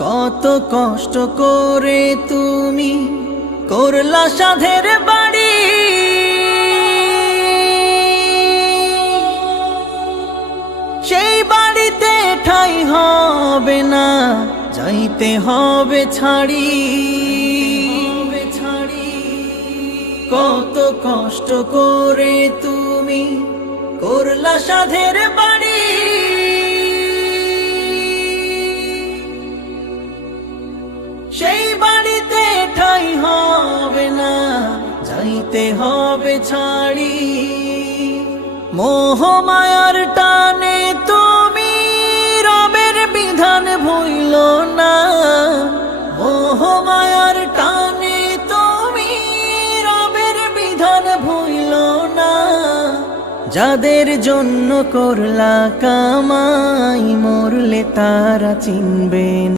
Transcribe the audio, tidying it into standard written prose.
কত কষ্ট করে তুমি করলা সাধের বাড়ি, সেই বাড়িতে ঠাঁই হবে না, যাইতে হবে ছাড়ি। কত কষ্ট করে তুমি করলা সাধের বাড়ি, সেই বাড়িতে ঠাঁই হবে না, যাইতে হবে ছাড়ি। মোহ মায়ার টানে তুমি রবের বিধান ভুইল না, মোহ মায়ার টানে তুমি রবের বিধান ভুইল না। যাদের জন্য করলা কামাই, মরলে তারা চিনবে না।